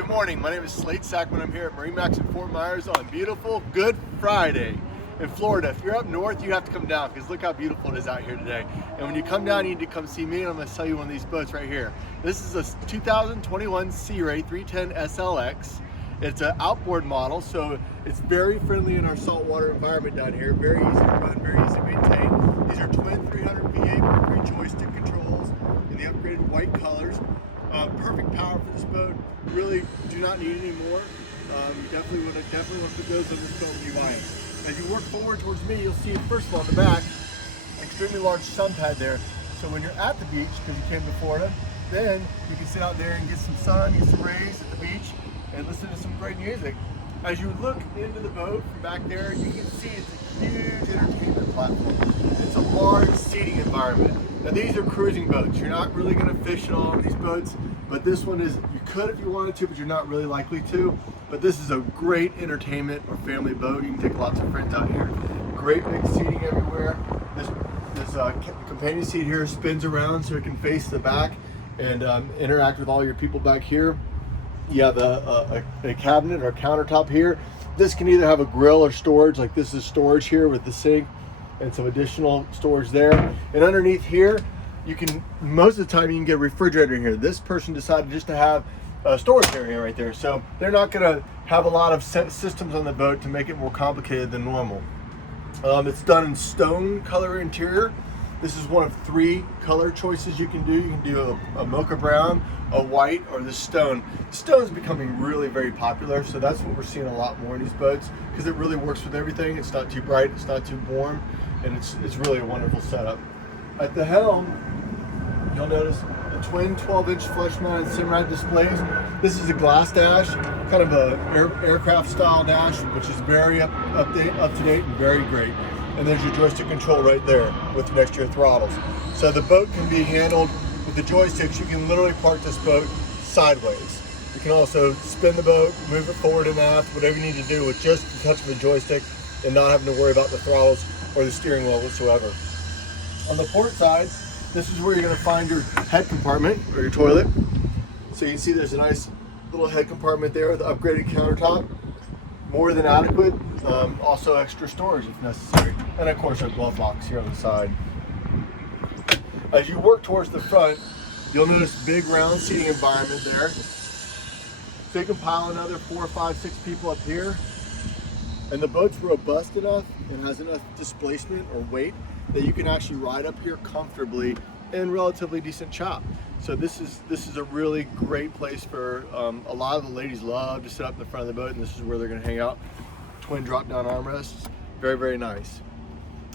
Good morning, my name is Slade Sackman. I'm here at MarineMax in Fort Myers on beautiful Good Friday in Florida. If you're up north, you have to come down because look how beautiful it is out here today. And when you come down, you need to come see me, and I'm going to sell you one of these boats right here. This is a 2021 Sea Ray 310 SLX. It's an outboard model, so it's very friendly in our saltwater environment down here. Very easy to run, very easy to maintain. These are twin 300 V8 Mercury joystick controls in the upgraded white colors. Perfect power for this boat. Really do not need any more. You definitely want to put those on this boat when you buy it. As you work forward towards me, you'll see first of all in the back, extremely large sun pad there. So when you're at the beach, because you came to Florida, then you can sit out there and get some sun, get some rays at the beach, and listen to some great music. As you look into the boat from back there, you can see it's a huge entertainment platform. It's a large seating environment. Now these are cruising boats. You're not really going to fish at all on these boats, but this one is, you could if you wanted to, but you're not really likely to. But this is a great entertainment or family boat. You can take lots of friends out here. Great big seating everywhere. This companion seat here spins around so it can face the back and interact with all your people back here. You have a cabinet or a countertop here. This can either have a grill or storage, like this is storage here with the sink and some additional storage there. And underneath here, you can, most of the time you can get a refrigerator in here. This person decided just to have a storage area right there. So they're not gonna have a lot of systems on the boat to make it more complicated than normal. It's done in stone color interior. This is one of 3 color choices you can do. You can do a mocha brown, a white, or the stone. Stone is becoming really very popular, so that's what we're seeing a lot more in these boats because it really works with everything. It's not too bright, it's not too warm, and it's really a wonderful setup. At the helm, you'll notice the twin 12-inch flush-mounted Simrad displays. This is a glass dash, kind of a aircraft style dash, which is very up to date and very great. And there's your joystick control right there with next to your throttles. So the boat can be handled with the joysticks. You can literally park this boat sideways. You can also spin the boat, move it forward and aft, whatever you need to do with just the touch of a joystick and not having to worry about the throttles or the steering wheel whatsoever. On the port side, this is where you're going to find your head compartment or your toilet. So you can see there's a nice little head compartment there with the upgraded countertop. More than adequate. Also extra storage if necessary. And of course our glove box here on the side. As you work towards the front, you'll notice big round seating environment there. So you can pile another 4, 5, 6 people up here. And the boat's robust enough and has enough displacement or weight that you can actually ride up here comfortably in relatively decent chop. So this is a really great place for a lot of the ladies love to sit up in the front of the boat, and this is where they're going to hang out. Twin drop down armrests, very, very nice.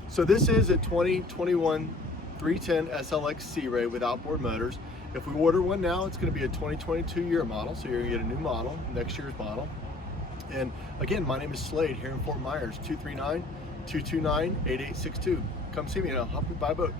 So this is a 2021 310 SLX Sea Ray with outboard motors. If we order one now, it's going to be a 2022 year model, so you're going to get a new model, next year's model. And again, my name is Slade here in Fort Myers, 239-229-8862. Come see me and I'll help you buy a boat.